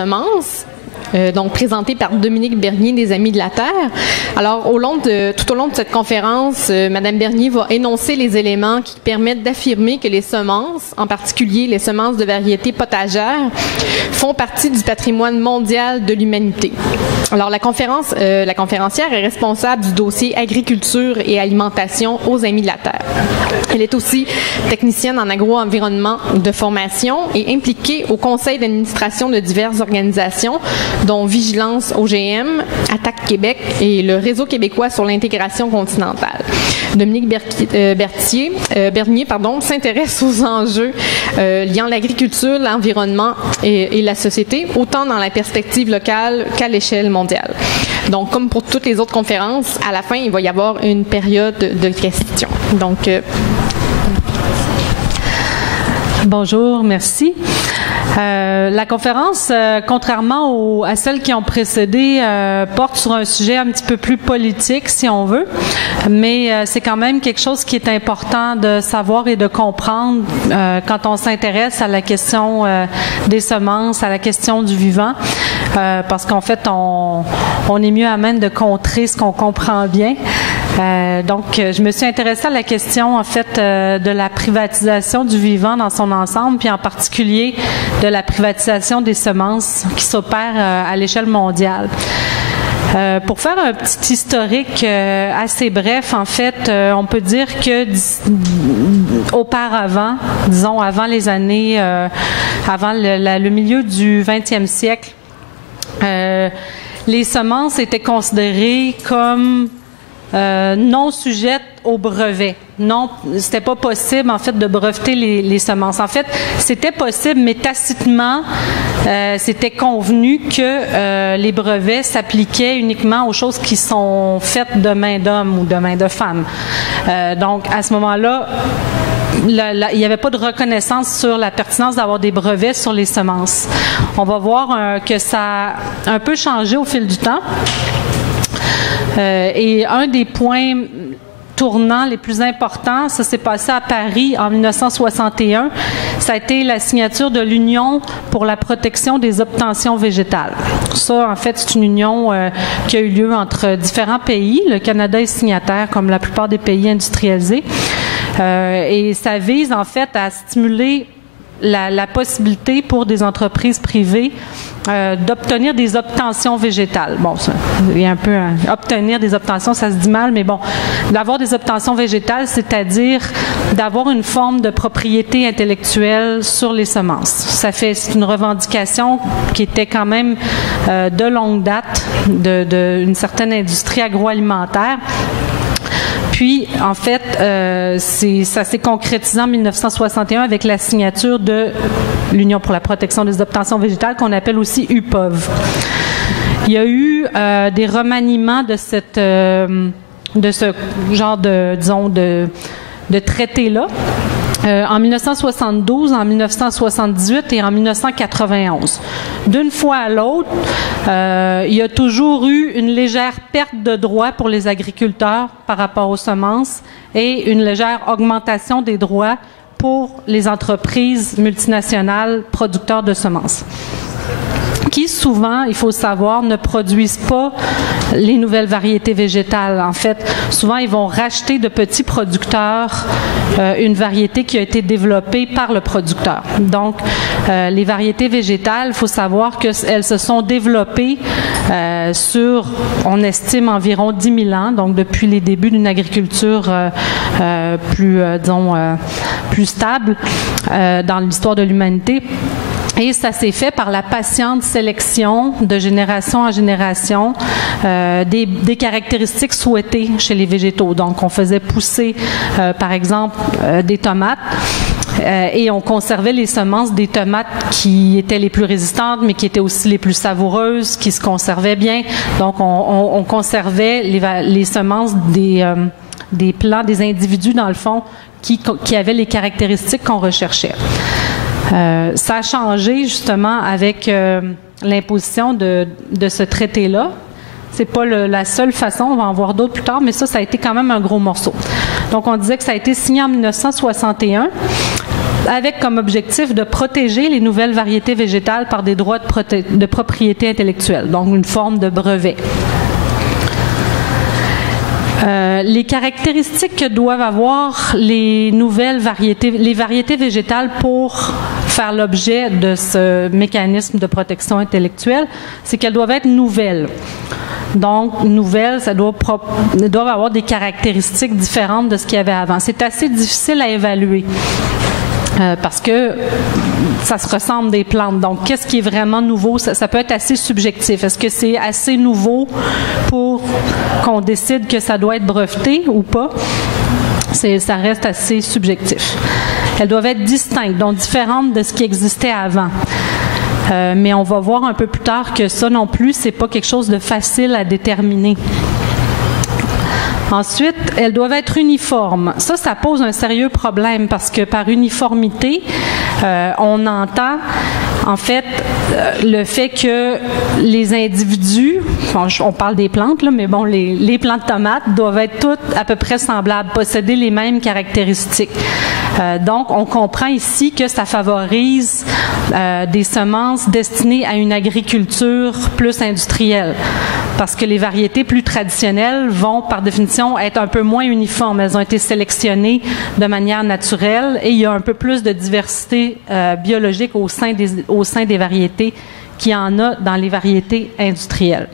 semences. Donc présenté par Dominique Bernier des Amis de la Terre. Alors, tout au long de cette conférence, Madame Bernier va énoncer les éléments qui permettent d'affirmer que les semences, en particulier les semences de variétés potagères, font partie du patrimoine mondial de l'humanité. Alors, la conférencière est responsable du dossier agriculture et alimentation aux Amis de la Terre. Elle est aussi technicienne en agro-environnement de formation et impliquée au conseil d'administration de diverses organisations, dont Vigilance OGM, Attaque Québec et le Réseau québécois sur l'intégration continentale. Dominique Bernier s'intéresse aux enjeux liant l'agriculture, l'environnement et la société, autant dans la perspective locale qu'à l'échelle mondiale. Donc, comme pour toutes les autres conférences, à la fin, il va y avoir une période de questions. Donc, bonjour, merci. La conférence, contrairement à celles qui ont précédé, porte sur un sujet un petit peu plus politique, si on veut, mais c'est quand même quelque chose qui est important de savoir et de comprendre quand on s'intéresse à la question des semences, à la question du vivant, parce qu'en fait, on est mieux à même de contrer ce qu'on comprend bien. Donc, je me suis intéressée à la question, en fait, de la privatisation du vivant dans son ensemble, puis en particulier de la privatisation des semences qui s'opère à l'échelle mondiale. Pour faire un petit historique assez bref, en fait, on peut dire que auparavant, disons avant les années, avant le milieu du 20e siècle, les semences étaient considérées comme non sujettes au brevet. Non, c'était pas possible, en fait, de breveter les semences. En fait, c'était possible, mais tacitement, c'était convenu que les brevets s'appliquaient uniquement aux choses qui sont faites de main d'homme ou de main de femme. Donc, à ce moment-là, il n'y avait pas de reconnaissance sur la pertinence d'avoir des brevets sur les semences. On va voir que ça a un peu changé au fil du temps. Et un des points tournants les plus importants, ça s'est passé à Paris en 1961. Ça a été la signature de l'Union pour la protection des obtentions végétales. Ça, en fait, c'est une union qui a eu lieu entre différents pays. Le Canada est signataire, comme la plupart des pays industrialisés. Et ça vise, en fait, à stimuler la possibilité pour des entreprises privées d'obtenir des obtentions végétales. Bon, il y a un peu obtenir des obtentions, ça se dit mal, mais bon, d'avoir des obtentions végétales, c'est-à-dire d'avoir une forme de propriété intellectuelle sur les semences. C'est une revendication qui était quand même de longue date d'une certaine industrie agroalimentaire. Puis, en fait, ça s'est concrétisé en 1961 avec la signature de l'Union pour la protection des obtentions végétales, qu'on appelle aussi UPOV. Il y a eu des remaniements de ce genre de traité-là. En 1972, en 1978 et en 1991. D'une fois à l'autre, il y a toujours eu une légère perte de droits pour les agriculteurs par rapport aux semences et une légère augmentation des droits pour les entreprises multinationales producteurs de semences, qui souvent, il faut savoir, ne produisent pas les nouvelles variétés végétales. En fait, souvent, ils vont racheter de petits producteurs une variété qui a été développée par le producteur. Donc, les variétés végétales, il faut savoir qu'elles se sont développées sur, on estime, environ 10 000 ans, donc depuis les débuts d'une agriculture plus stable dans l'histoire de l'humanité. Et ça s'est fait par la patiente sélection de génération en génération des caractéristiques souhaitées chez les végétaux. Donc, on faisait pousser, par exemple, des tomates et on conservait les semences des tomates qui étaient les plus résistantes, mais qui étaient aussi les plus savoureuses, qui se conservaient bien. Donc, on conservait les semences des plants, des individus, dans le fond, qui avaient les caractéristiques qu'on recherchait. Ça a changé justement avec l'imposition de ce traité-là. C'est pas la seule façon, on va en voir d'autres plus tard, mais ça a été quand même un gros morceau. Donc on disait que ça a été signé en 1961 avec comme objectif de protéger les nouvelles variétés végétales par des droits de propriété intellectuelle, donc une forme de brevet. Les caractéristiques que doivent avoir les nouvelles variétés, les variétés végétales pour faire l'objet de ce mécanisme de protection intellectuelle, c'est qu'elles doivent être nouvelles. Donc, nouvelles, ça doivent avoir des caractéristiques différentes de ce qu'il y avait avant. C'est assez difficile à évaluer. Parce que ça se ressemble des plantes. Donc, qu'est-ce qui est vraiment nouveau? Ça peut être assez subjectif. Est-ce que c'est assez nouveau pour qu'on décide que ça doit être breveté ou pas? Ça reste assez subjectif. Elles doivent être distinctes, donc différentes de ce qui existait avant. Mais on va voir un peu plus tard que ça non plus, c'est pas quelque chose de facile à déterminer. Ensuite, elles doivent être uniformes. Ça pose un sérieux problème parce que par uniformité, on entend en fait le fait que les individus, on parle des plantes, là, mais bon, les plantes de tomates doivent être toutes à peu près semblables, posséder les mêmes caractéristiques. Donc, on comprend ici que ça favorise des semences destinées à une agriculture plus industrielle. Parce que les variétés plus traditionnelles vont, par définition, être un peu moins uniformes. Elles ont été sélectionnées de manière naturelle et il y a un peu plus de diversité biologique au sein des variétés qu'il y en a dans les variétés industrielles.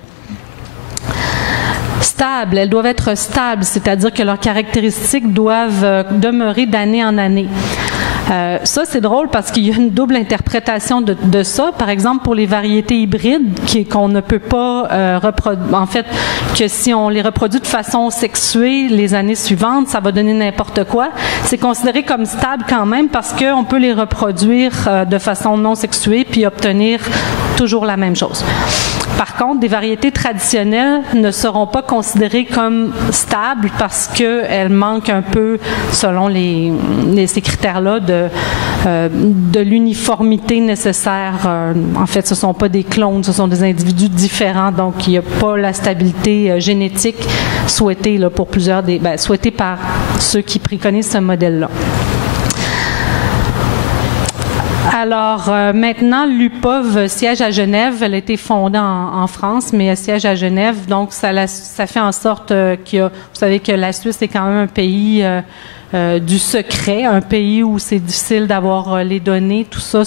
Stables, elles doivent être stables, c'est-à-dire que leurs caractéristiques doivent demeurer d'année en année. Ça, c'est drôle parce qu'il y a une double interprétation de ça. Par exemple, pour les variétés hybrides, qu'on ne peut pas reproduire, en fait, que si on les reproduit de façon sexuée les années suivantes, ça va donner n'importe quoi. C'est considéré comme stable quand même parce qu'on peut les reproduire de façon non sexuée puis obtenir toujours la même chose. Par contre, des variétés traditionnelles ne seront pas considérées comme stables parce qu'elles manquent un peu, selon ces critères-là, de l'uniformité nécessaire. En fait, ce ne sont pas des clones, ce sont des individus différents, donc il n'y a pas la stabilité génétique souhaitée là, pour souhaitée par ceux qui préconisent ce modèle-là. Alors, maintenant, l'UPOV siège à Genève. Elle a été fondée en France, mais elle siège à Genève. Donc, ça fait en sorte vous savez que la Suisse est quand même un pays du secret, un pays où c'est difficile d'avoir les données, tout ça,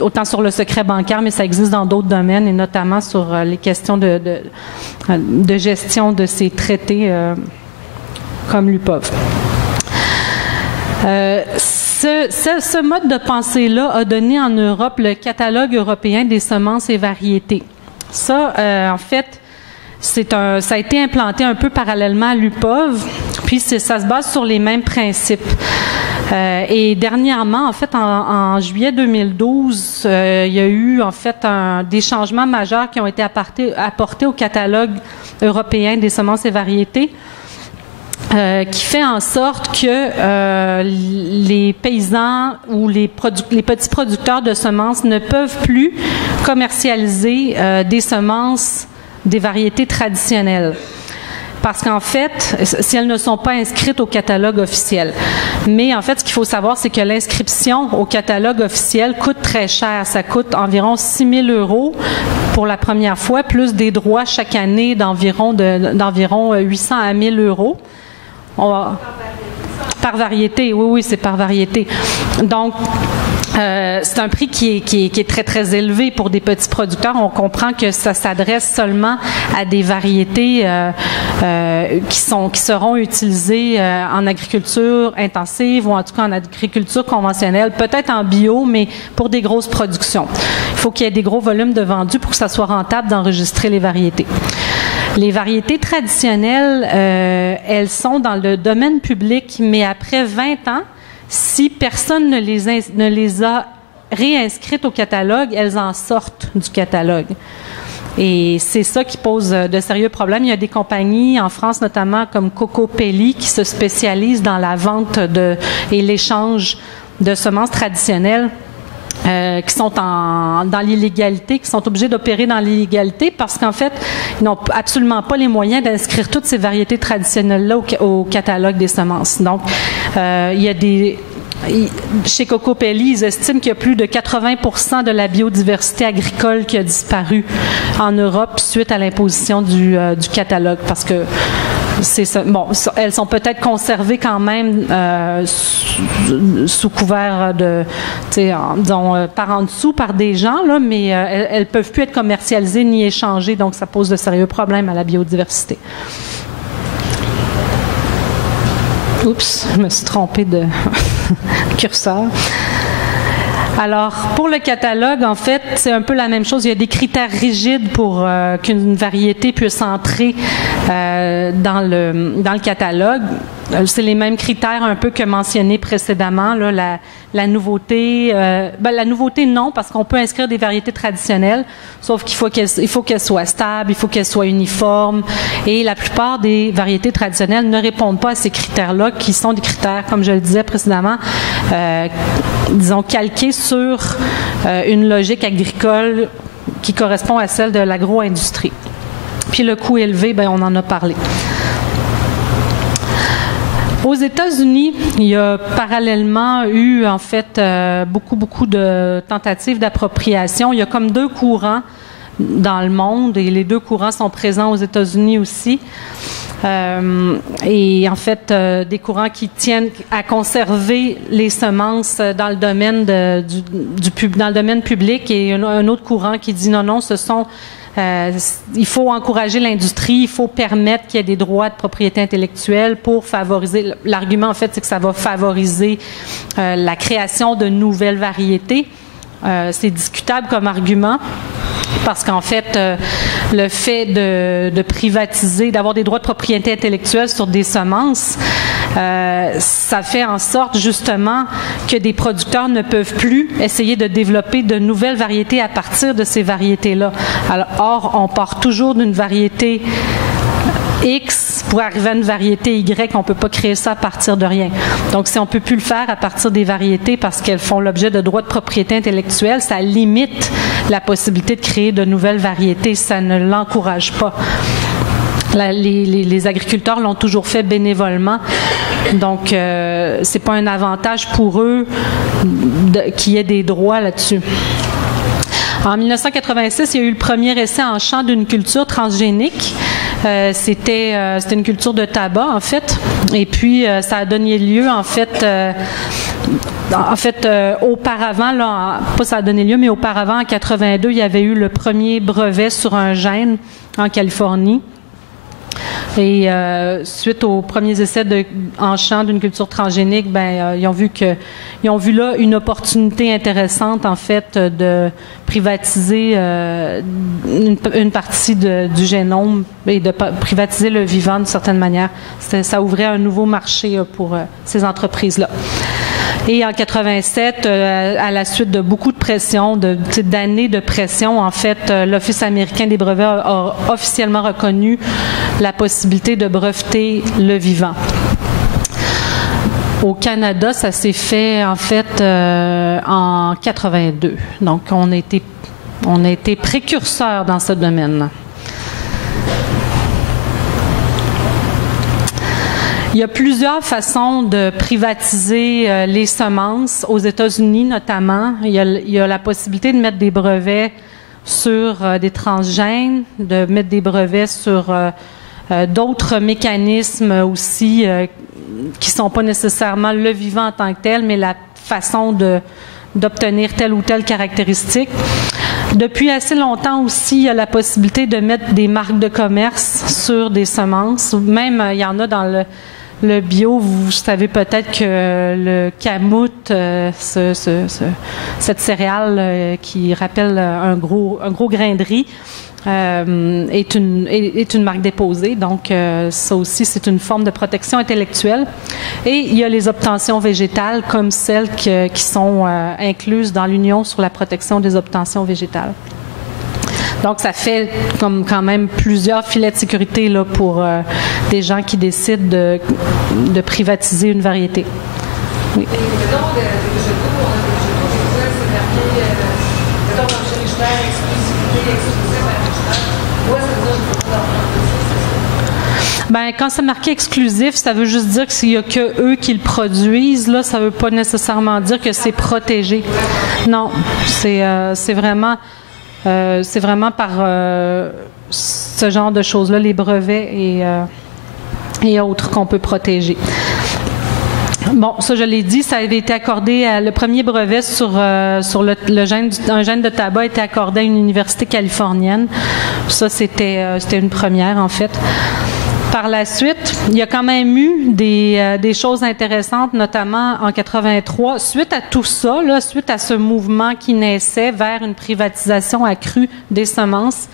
autant sur le secret bancaire, mais ça existe dans d'autres domaines, et notamment sur les questions de gestion de ces traités comme l'UPOV. Ce mode de pensée-là a donné en Europe le catalogue européen des semences et variétés. Ça, en fait, ça a été implanté un peu parallèlement à l'UPOV, puis ça se base sur les mêmes principes. Et dernièrement, en fait, en juillet 2012, il y a eu en fait des changements majeurs qui ont été apportés au catalogue européen des semences et variétés. Qui fait en sorte que les paysans ou les petits producteurs de semences ne peuvent plus commercialiser des semences des variétés traditionnelles. Parce qu'en fait, si elles ne sont pas inscrites au catalogue officiel. Mais en fait, ce qu'il faut savoir, c'est que l'inscription au catalogue officiel coûte très cher. Ça coûte environ 6 000 € pour la première fois, plus des droits chaque année d'environ 800 à 1 000 €. Par variété, oui, c'est par variété. Donc, c'est un prix qui est très, très élevé pour des petits producteurs. On comprend que ça s'adresse seulement à des variétés qui seront utilisées en agriculture intensive ou en tout cas en agriculture conventionnelle, peut-être en bio, mais pour des grosses productions. Il faut qu'il y ait des gros volumes de vendus pour que ça soit rentable d'enregistrer les variétés. Les variétés traditionnelles, elles sont dans le domaine public, mais après 20 ans, si personne ne les a réinscrites au catalogue, elles en sortent du catalogue. Et c'est ça qui pose de sérieux problèmes. Il y a des compagnies en France, notamment comme Cocopelli, qui se spécialisent dans la vente et l'échange de semences traditionnelles. Qui sont dans l'illégalité, qui sont obligés d'opérer dans l'illégalité parce qu'en fait, ils n'ont absolument pas les moyens d'inscrire toutes ces variétés traditionnelles-là au catalogue des semences. Donc, il y a chez Cocopelli, ils estiment qu'il y a plus de 80% de la biodiversité agricole qui a disparu en Europe suite à l'imposition du catalogue, parce que elles sont peut-être conservées quand même sous couvert de, disons, par en dessous par des gens, là, mais elles peuvent plus être commercialisées ni échangées, donc ça pose de sérieux problèmes à la biodiversité. Oups, je me suis trompée de curseur. Alors, pour le catalogue, en fait, c'est un peu la même chose. Il y a des critères rigides pour qu'une variété puisse entrer dans le catalogue. C'est les mêmes critères un peu que mentionnés précédemment, là, la nouveauté. La nouveauté, non, parce qu'on peut inscrire des variétés traditionnelles, sauf qu'il faut qu'elles soient stables, il faut qu'elles soient uniformes. Et la plupart des variétés traditionnelles ne répondent pas à ces critères-là, qui sont des critères, comme je le disais précédemment, disons, calqués sur une logique agricole qui correspond à celle de l'agro-industrie. Puis le coût élevé, on en a parlé. Aux États-Unis, il y a parallèlement eu, en fait, beaucoup de tentatives d'appropriation. Il y a comme deux courants dans le monde, et les deux courants sont présents aux États-Unis aussi. Et en fait, des courants qui tiennent à conserver les semences dans le domaine dans le domaine public, et un autre courant qui dit non, il faut encourager l'industrie, il faut permettre qu'il y ait des droits de propriété intellectuelle pour favoriser. L'argument, en fait, c'est que ça va favoriser la création de nouvelles variétés. C'est discutable comme argument, parce qu'en fait, le fait de privatiser, d'avoir des droits de propriété intellectuelle sur des semences, ça fait en sorte justement que des producteurs ne peuvent plus essayer de développer de nouvelles variétés à partir de ces variétés-là. Or, on part toujours d'une variété X pour arriver à une variété Y, on ne peut pas créer ça à partir de rien. Donc, si on ne peut plus le faire à partir des variétés parce qu'elles font l'objet de droits de propriété intellectuelle, ça limite la possibilité de créer de nouvelles variétés. Ça ne l'encourage pas. Les agriculteurs l'ont toujours fait bénévolement. Donc, c'est pas un avantage pour eux qu'il y ait des droits là-dessus. En 1986, il y a eu le premier essai en champ d'une culture transgénique. C'était une culture de tabac, en fait. Et puis, ça a donné lieu, auparavant, là, pas ça a donné lieu, mais auparavant, en 82, il y avait eu le premier brevet sur un gène en Californie. Et suite aux premiers essais en champ d'une culture transgénique, ils ont vu là une opportunité intéressante, en fait, de privatiser une partie du génome et de privatiser le vivant d'une certaine manière. Ça ouvrait un nouveau marché pour ces entreprises-là. Et en 87, à la suite de beaucoup de pression, d'années de pression, en fait, l'Office américain des brevets a officiellement reconnu la possibilité de breveter le vivant. Au Canada, ça s'est fait, en fait, en 82. Donc, on a été précurseurs dans ce domaine. Il y a plusieurs façons de privatiser les semences, aux États-Unis notamment. Il y a la possibilité de mettre des brevets sur des transgènes, de mettre des brevets sur d'autres mécanismes aussi qui ne sont pas nécessairement le vivant en tant que tel, mais la façon d'obtenir telle ou telle caractéristique. Depuis assez longtemps aussi, il y a la possibilité de mettre des marques de commerce sur des semences. Même, il y en a dans le bio, vous savez peut-être que le kamut, cette céréale qui rappelle un gros grain de riz, est une marque déposée. Donc, ça aussi, c'est une forme de protection intellectuelle. Et il y a les obtentions végétales comme celles qui sont incluses dans l'Union sur la protection des obtentions végétales. Donc, ça fait comme quand même plusieurs filets de sécurité là, pour des gens qui décident de privatiser une variété. Oui. Ben, quand c'est marqué exclusif, ça veut juste dire que s'il y a que eux qui le produisent, là, ça veut pas nécessairement dire que c'est protégé. Non, c'est vraiment par ce genre de choses-là, les brevets et autres qu'on peut protéger. Bon, ça je l'ai dit, ça avait été accordé le premier brevet sur un gène de tabac a été accordé à une université californienne. Ça c'était une première en fait. Par la suite, il y a quand même eu des choses intéressantes, notamment en 83. Suite à tout ça, là, suite à ce mouvement qui naissait vers une privatisation accrue des semences,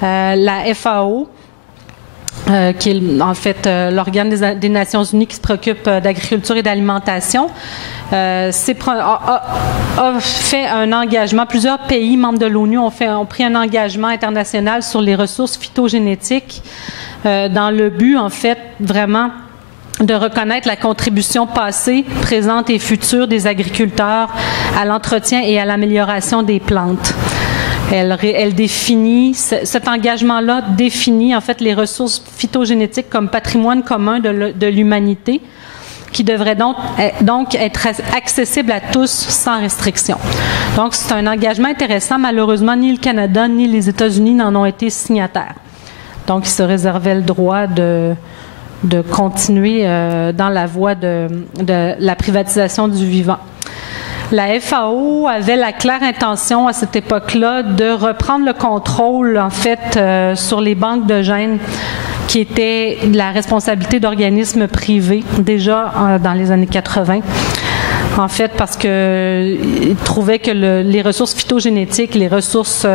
la FAO, qui est en fait l'organe des Nations Unies qui se préoccupe d'agriculture et d'alimentation, a fait un engagement. Plusieurs pays membres de l'ONU ont pris un engagement international sur les ressources phytogénétiques dans le but, en fait, vraiment de reconnaître la contribution passée, présente et future des agriculteurs à l'entretien et à l'amélioration des plantes. Elle définit, cet engagement-là définit en fait les ressources phytogénétiques comme patrimoine commun de l'humanité qui devrait donc être accessible à tous sans restriction. Donc c'est un engagement intéressant. Malheureusement, ni le Canada ni les États-Unis n'en ont été signataires. Donc ils se réservaient le droit de continuer dans la voie de la privatisation du vivant. La FAO avait la claire intention à cette époque-là de reprendre le contrôle, en fait, sur les banques de gènes qui étaient la responsabilité d'organismes privés, déjà dans les années 80. En fait, parce qu'ils trouvaient que les ressources phytogénétiques, les ressources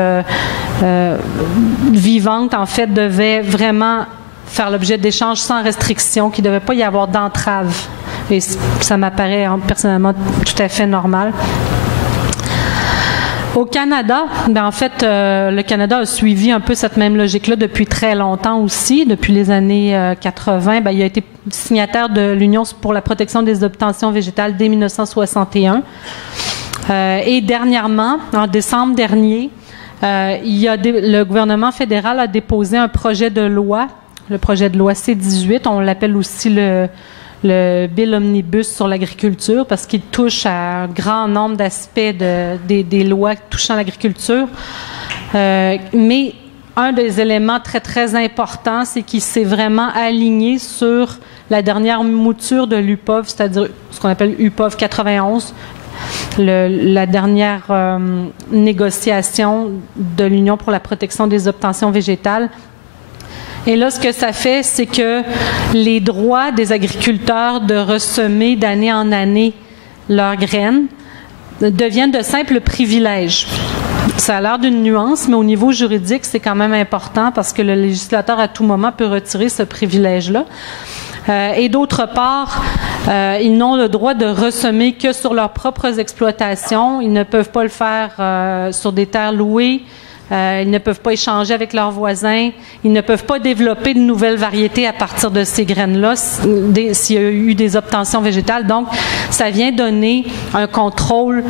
vivantes, en fait, devaient vraiment faire l'objet d'échanges sans restriction, qu'il ne devait pas y avoir d'entrave. Et ça m'apparaît personnellement tout à fait normal. Au Canada, ben en fait, le Canada a suivi un peu cette même logique-là depuis très longtemps aussi. Depuis les années 80, ben, il a été signataire de l'Union pour la protection des obtentions végétales dès 1961. Et dernièrement, en décembre dernier, le gouvernement fédéral a déposé un projet de loi, le projet de loi C-18, on l'appelle aussi le Bill Omnibus sur l'agriculture parce qu'il touche à un grand nombre d'aspects des lois touchant l'agriculture. Mais un des éléments très, très importants, c'est qu'il s'est vraiment aligné sur la dernière mouture de l'UPOV, c'est-à-dire ce qu'on appelle UPOV 91, la dernière négociation de l'Union pour la protection des obtentions végétales. Et là, ce que ça fait, c'est que les droits des agriculteurs de ressemer d'année en année leurs graines deviennent de simples privilèges. Ça a l'air d'une nuance, mais au niveau juridique, c'est quand même important parce que le législateur, à tout moment, peut retirer ce privilège-là. Et d'autre part, ils n'ont le droit de ressemer que sur leurs propres exploitations. Ils ne peuvent pas le faire sur des terres louées. Ils ne peuvent pas échanger avec leurs voisins. Ils ne peuvent pas développer de nouvelles variétés à partir de ces graines-là s'il y a eu des obtentions végétales. Donc, ça vient donner un contrôle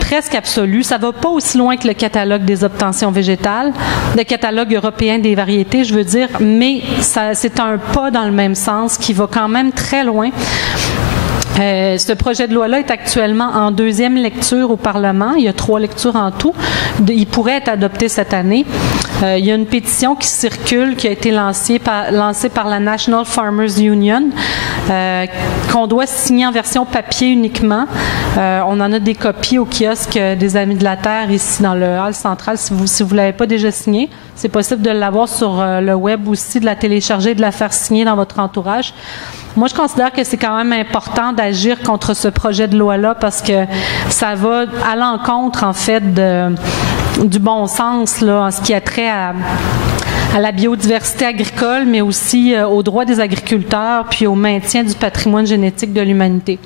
presque absolu. Ça ne va pas aussi loin que le catalogue des obtentions végétales, le catalogue européen des variétés, je veux dire, mais c'est un pas dans le même sens qui va quand même très loin. Ce projet de loi-là est actuellement en deuxième lecture au Parlement. Il y a 3 lectures en tout. Il pourrait être adopté cette année. Il y a une pétition qui circule, qui a été lancée par la National Farmers Union, qu'on doit signer en version papier uniquement. On en a des copies au kiosque des Amis de la Terre ici dans le hall central. Si vous l'avez pas déjà signé, c'est possible de l'avoir sur le web aussi, de la télécharger, de la faire signer dans votre entourage. Moi, je considère que c'est quand même important d'agir contre ce projet de loi-là parce que ça va à l'encontre, en fait, du bon sens là, en ce qui a trait à la biodiversité agricole, mais aussi aux droits des agriculteurs puis au maintien du patrimoine génétique de l'humanité.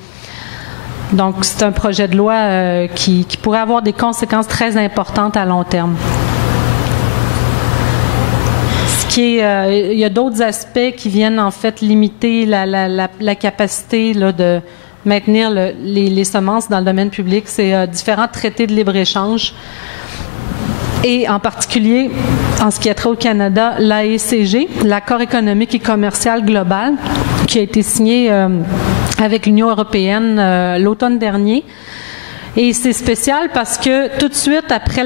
Donc, c'est un projet de loi qui pourrait avoir des conséquences très importantes à long terme. Il y a d'autres aspects qui viennent en fait limiter la capacité là, de maintenir les semences dans le domaine public. C'est différents traités de libre-échange et en particulier, en ce qui a trait au Canada, l'AECG, l'Accord économique et commercial global, qui a été signé avec l'Union européenne l'automne dernier. Et c'est spécial parce que tout de suite après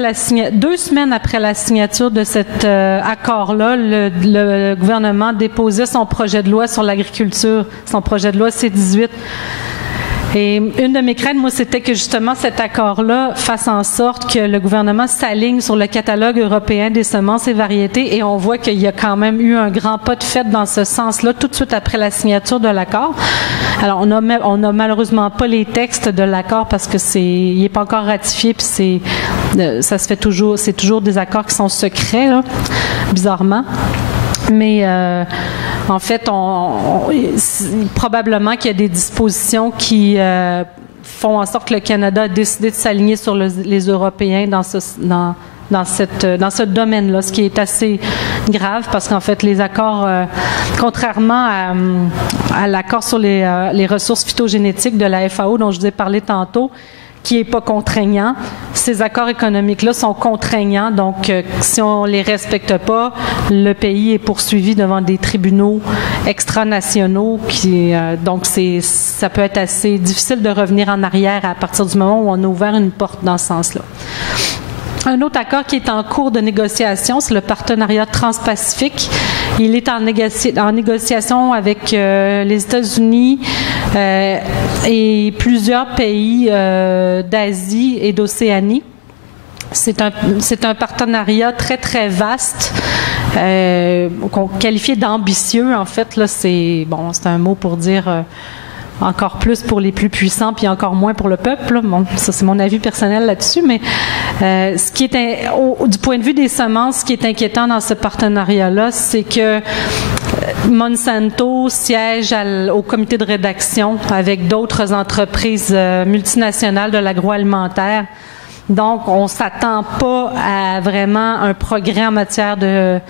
2 semaines après la signature de cet accord-là, le gouvernement déposait son projet de loi sur l'agriculture, son projet de loi C-18. Et une de mes craintes, moi, c'était que justement cet accord-là fasse en sorte que le gouvernement s'aligne sur le catalogue européen des semences et variétés, et on voit qu'il y a quand même eu un grand pas de fait dans ce sens-là tout de suite après la signature de l'accord. Alors, on a malheureusement pas les textes de l'accord parce que il est pas encore ratifié, puis ça se fait toujours, c'est toujours des accords qui sont secrets, là, bizarrement. Mais en fait, probablement qu'il y a des dispositions qui font en sorte que le Canada a décidé de s'aligner sur les Européens dans ce domaine-là, ce qui est assez grave parce qu'en fait, les accords, contrairement à l'accord sur les ressources phytogénétiques de la FAO dont je vous ai parlé tantôt, qui n'est pas contraignant. Ces accords économiques-là sont contraignants, donc si on ne les respecte pas, le pays est poursuivi devant des tribunaux extranationaux. Donc, ça peut être assez difficile de revenir en arrière à partir du moment où on a ouvert une porte dans ce sens-là. Un autre accord qui est en cours de négociation, c'est le partenariat transpacifique. Il est en négociation avec les États-Unis et plusieurs pays d'Asie et d'Océanie. C'est un partenariat très, très vaste, qu'on qualifie d'ambitieux. En fait, là, c'est un mot pour dire encore plus pour les plus puissants, puis encore moins pour le peuple. Bon, ça, c'est mon avis personnel là-dessus, mais ce qui est du point de vue des semences, ce qui est inquiétant dans ce partenariat-là, c'est que Monsanto siège au comité de rédaction avec d'autres entreprises multinationales de l'agroalimentaire. Donc, on ne s'attend pas à vraiment un progrès en matière de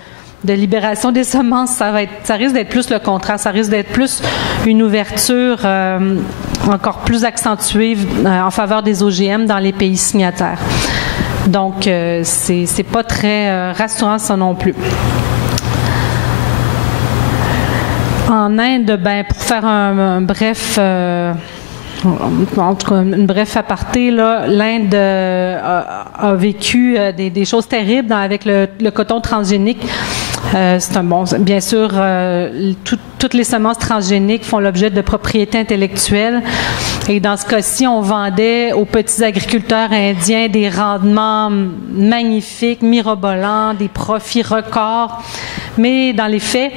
libération des semences. Ça risque d'être plus le contraire. Ça risque d'être plus une ouverture encore plus accentuée en faveur des OGM dans les pays signataires. Donc, c'est pas très rassurant ça non plus. En Inde, pour faire un bref... en tout cas, une bref aparté, là, l'Inde a vécu des choses terribles avec le coton transgénique. Bien sûr, toutes les semences transgéniques font l'objet de propriété intellectuelle. Et dans ce cas-ci, on vendait aux petits agriculteurs indiens des rendements magnifiques, mirobolants, des profits records. Mais dans les faits,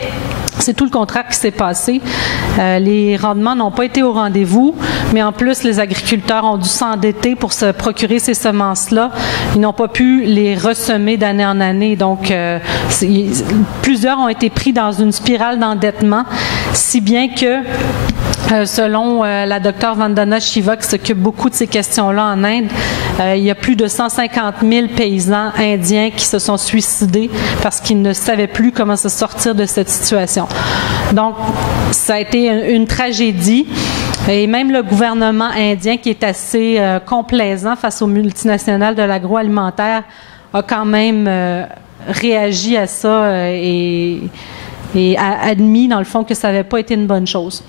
c'est tout le contraire qui s'est passé. Les rendements n'ont pas été au rendez-vous, mais en plus, les agriculteurs ont dû s'endetter pour se procurer ces semences-là. Ils n'ont pas pu les ressemer d'année en année. Donc, plusieurs ont été pris dans une spirale d'endettement, si bien que, selon la docteure Vandana Shiva, qui s'occupe beaucoup de ces questions-là en Inde, il y a plus de 150 000 paysans indiens qui se sont suicidés parce qu'ils ne savaient plus comment se sortir de cette situation. Donc, ça a été une tragédie. Et même le gouvernement indien, qui est assez complaisant face aux multinationales de l'agroalimentaire, a quand même réagi à ça et a admis, dans le fond, que ça n'avait pas été une bonne chose.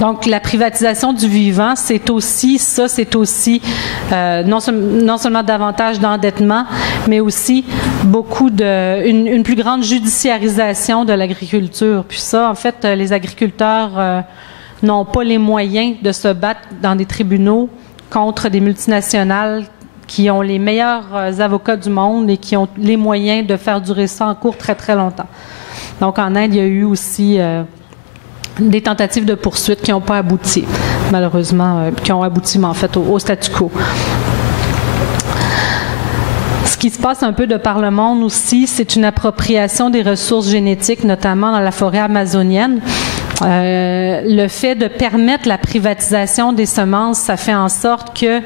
Donc, la privatisation du vivant, c'est aussi non seulement davantage d'endettement, mais aussi une plus grande judiciarisation de l'agriculture. Puis ça, en fait, les agriculteurs n'ont pas les moyens de se battre dans des tribunaux contre des multinationales qui ont les meilleurs avocats du monde et qui ont les moyens de faire durer ça en cours très, très longtemps. Donc, en Inde, il y a eu aussi des tentatives de poursuite qui n'ont pas abouti, malheureusement, qui ont abouti, mais en fait, au statu quo. Ce qui se passe un peu de par le monde aussi, c'est une appropriation des ressources génétiques, notamment dans la forêt amazonienne. Le fait de permettre la privatisation des semences, ça fait en sorte que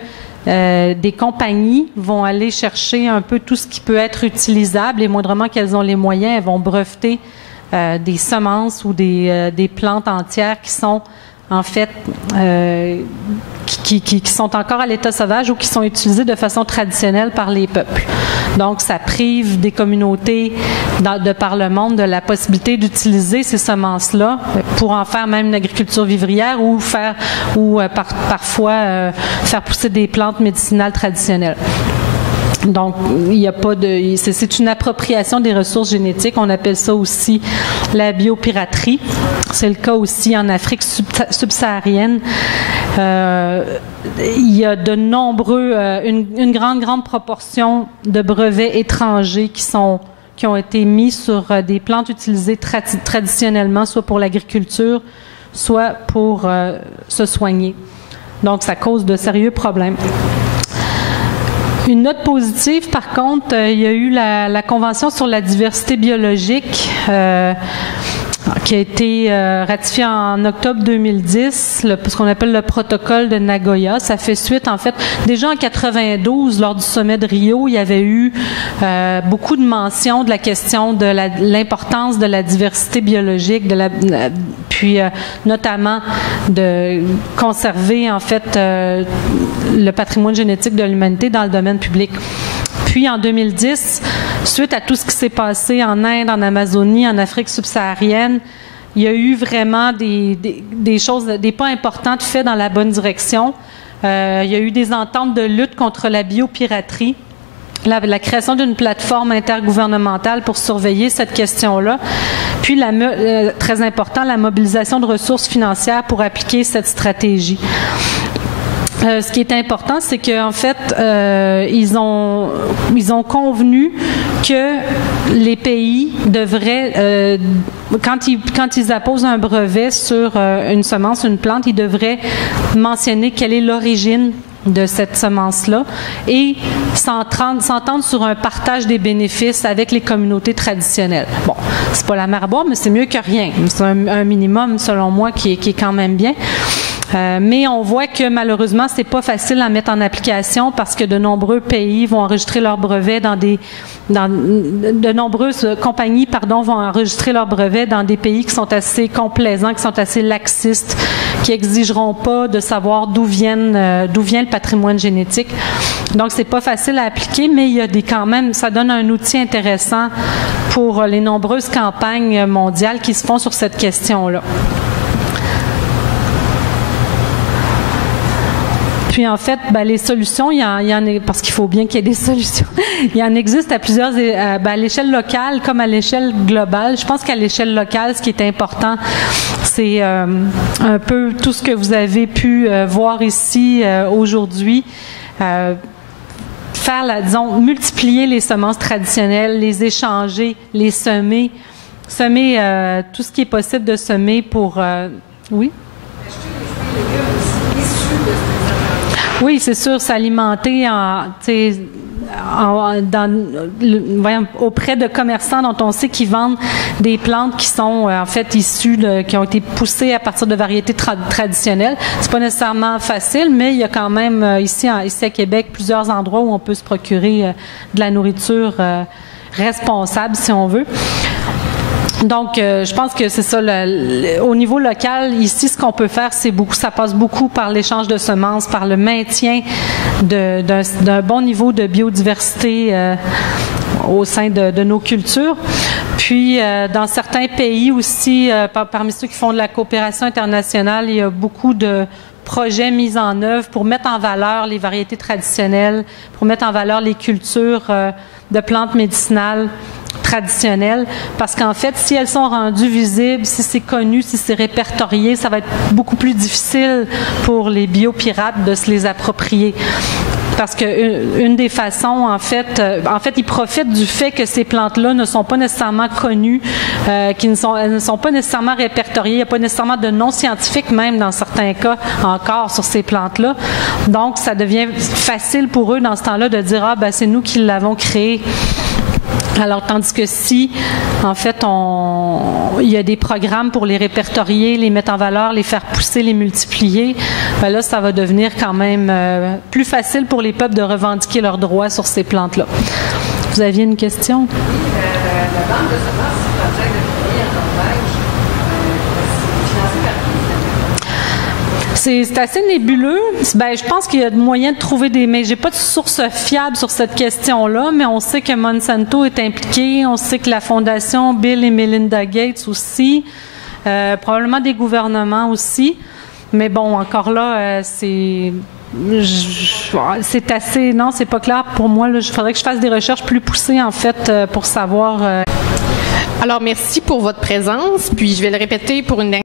des compagnies vont aller chercher un peu tout ce qui peut être utilisable et moindrement qu'elles ont les moyens, elles vont breveter des semences ou des plantes entières qui sont en fait qui sont encore à l'état sauvage ou qui sont utilisées de façon traditionnelle par les peuples. Donc, ça prive des communautés de par le monde de la possibilité d'utiliser ces semences-là pour en faire même une agriculture vivrière ou parfois faire pousser des plantes médicinales traditionnelles. Donc, il n'y a pas de, c'est une appropriation des ressources génétiques. On appelle ça aussi la biopiraterie. C'est le cas aussi en Afrique subsaharienne. Il y a de nombreux, une grande proportion de brevets étrangers qui ont été mis sur des plantes utilisées traditionnellement, soit pour l'agriculture, soit pour se soigner. Donc, ça cause de sérieux problèmes. Une note positive, par contre, il y a eu la Convention sur la diversité biologique qui a été ratifiée en octobre 2010, ce qu'on appelle le protocole de Nagoya. Ça fait suite, en fait, déjà en 92, lors du sommet de Rio, il y avait eu beaucoup de mentions de la question de l'importance de la diversité biologique, puis notamment de conserver, en fait, le patrimoine génétique de l'humanité dans le domaine public. Puis en 2010, suite à tout ce qui s'est passé en Inde, en Amazonie, en Afrique subsaharienne, il y a eu vraiment des choses, des pas importants faits dans la bonne direction. Il y a eu des ententes de lutte contre la biopiraterie, la création d'une plateforme intergouvernementale pour surveiller cette question-là, puis très important, la mobilisation de ressources financières pour appliquer cette stratégie. Ce qui est important, c'est qu'en fait, ils ont convenu que les pays devraient, quand ils apposent un brevet sur une semence, une plante, ils devraient mentionner quelle est l'origine de cette semence-là et s'entendre sur un partage des bénéfices avec les communautés traditionnelles. Bon, c'est pas la mer à boire, mais c'est mieux que rien. C'est un minimum, selon moi, qui est quand même bien. Mais on voit que malheureusement, c'est pas facile à mettre en application parce que de nombreux pays vont enregistrer leurs brevets de nombreuses compagnies, vont enregistrer leurs brevets dans des pays qui sont assez complaisants, qui sont assez laxistes, qui exigeront pas de savoir d'où vient le patrimoine génétique. Donc, c'est pas facile à appliquer, mais il y a quand même, ça donne un outil intéressant pour les nombreuses campagnes mondiales qui se font sur cette question-là. Puis en fait, les solutions, il y en a, parce qu'il faut bien qu'il y ait des solutions. Il en existe à plusieurs, à l'échelle locale comme à l'échelle globale. Je pense qu'à l'échelle locale, ce qui est important, c'est un peu tout ce que vous avez pu voir ici aujourd'hui. Multiplier les semences traditionnelles, les échanger, les semer tout ce qui est possible de semer pour... oui? Oui, c'est sûr, s'alimenter auprès de commerçants dont on sait qu'ils vendent des plantes qui sont en fait issues qui ont été poussées à partir de variétés traditionnelles. C'est pas nécessairement facile, mais il y a quand même ici à Québec plusieurs endroits où on peut se procurer de la nourriture responsable, si on veut. Donc, je pense que c'est ça. Au niveau local, ici, ce qu'on peut faire, ça passe beaucoup par l'échange de semences, par le maintien d'un bon niveau de biodiversité au sein de nos cultures. Puis, dans certains pays aussi, parmi ceux qui font de la coopération internationale, il y a beaucoup de projets mis en œuvre pour mettre en valeur les variétés traditionnelles, pour mettre en valeur les cultures de plantes médicinales traditionnelles, parce qu'en fait, si elles sont rendues visibles, si c'est connu, si c'est répertorié, ça va être beaucoup plus difficile pour les biopirates de se les approprier. Parce que une des façons, en fait, ils profitent du fait que ces plantes-là ne sont pas nécessairement connues, elles ne sont pas nécessairement répertoriées, il n'y a pas nécessairement de nom scientifique même dans certains cas encore sur ces plantes-là. Donc, ça devient facile pour eux dans ce temps-là de dire c'est nous qui l'avons créé. Alors, tandis que si, en fait, il y a des programmes pour les répertorier, les mettre en valeur, les faire pousser, les multiplier, là, ça va devenir quand même plus facile pour les peuples de revendiquer leurs droits sur ces plantes-là. Vous aviez une question? La banque de semences, c'est en train de créer en Norvège, c'est financé par qui? C'est assez nébuleux. Ben, je pense qu'il y a moyen de trouver des... Mais j'ai pas de source fiable sur cette question-là, mais on sait que Monsanto est impliqué, on sait que la fondation Bill et Melinda Gates aussi, probablement des gouvernements aussi. Mais bon, encore là, c'est assez... Non, c'est pas clair pour moi. Il faudrait que je fasse des recherches plus poussées, en fait, pour savoir... Alors, merci pour votre présence. Puis, je vais le répéter pour une dernière